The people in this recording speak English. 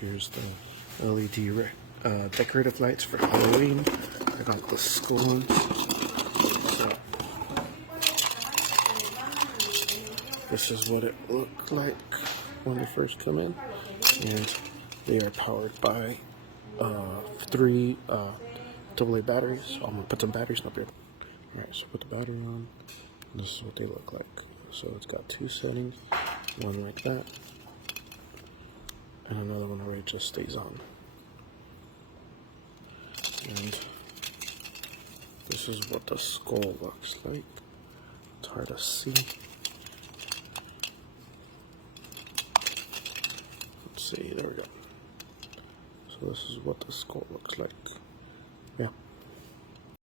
Here's the LED decorative lights for Halloween. I got the skull ones. So, this is what it looked like when they first come in, and they are powered by 3 AA batteries. So I'm gonna put some batteries up here. Alright, so put the battery on. This is what they look like. So it's got 2 settings, one like that, and another one where it just stays on. And this is what the skull looks like. It's hard to see. Let's see, there we go. So this is what the skull looks like. Yeah.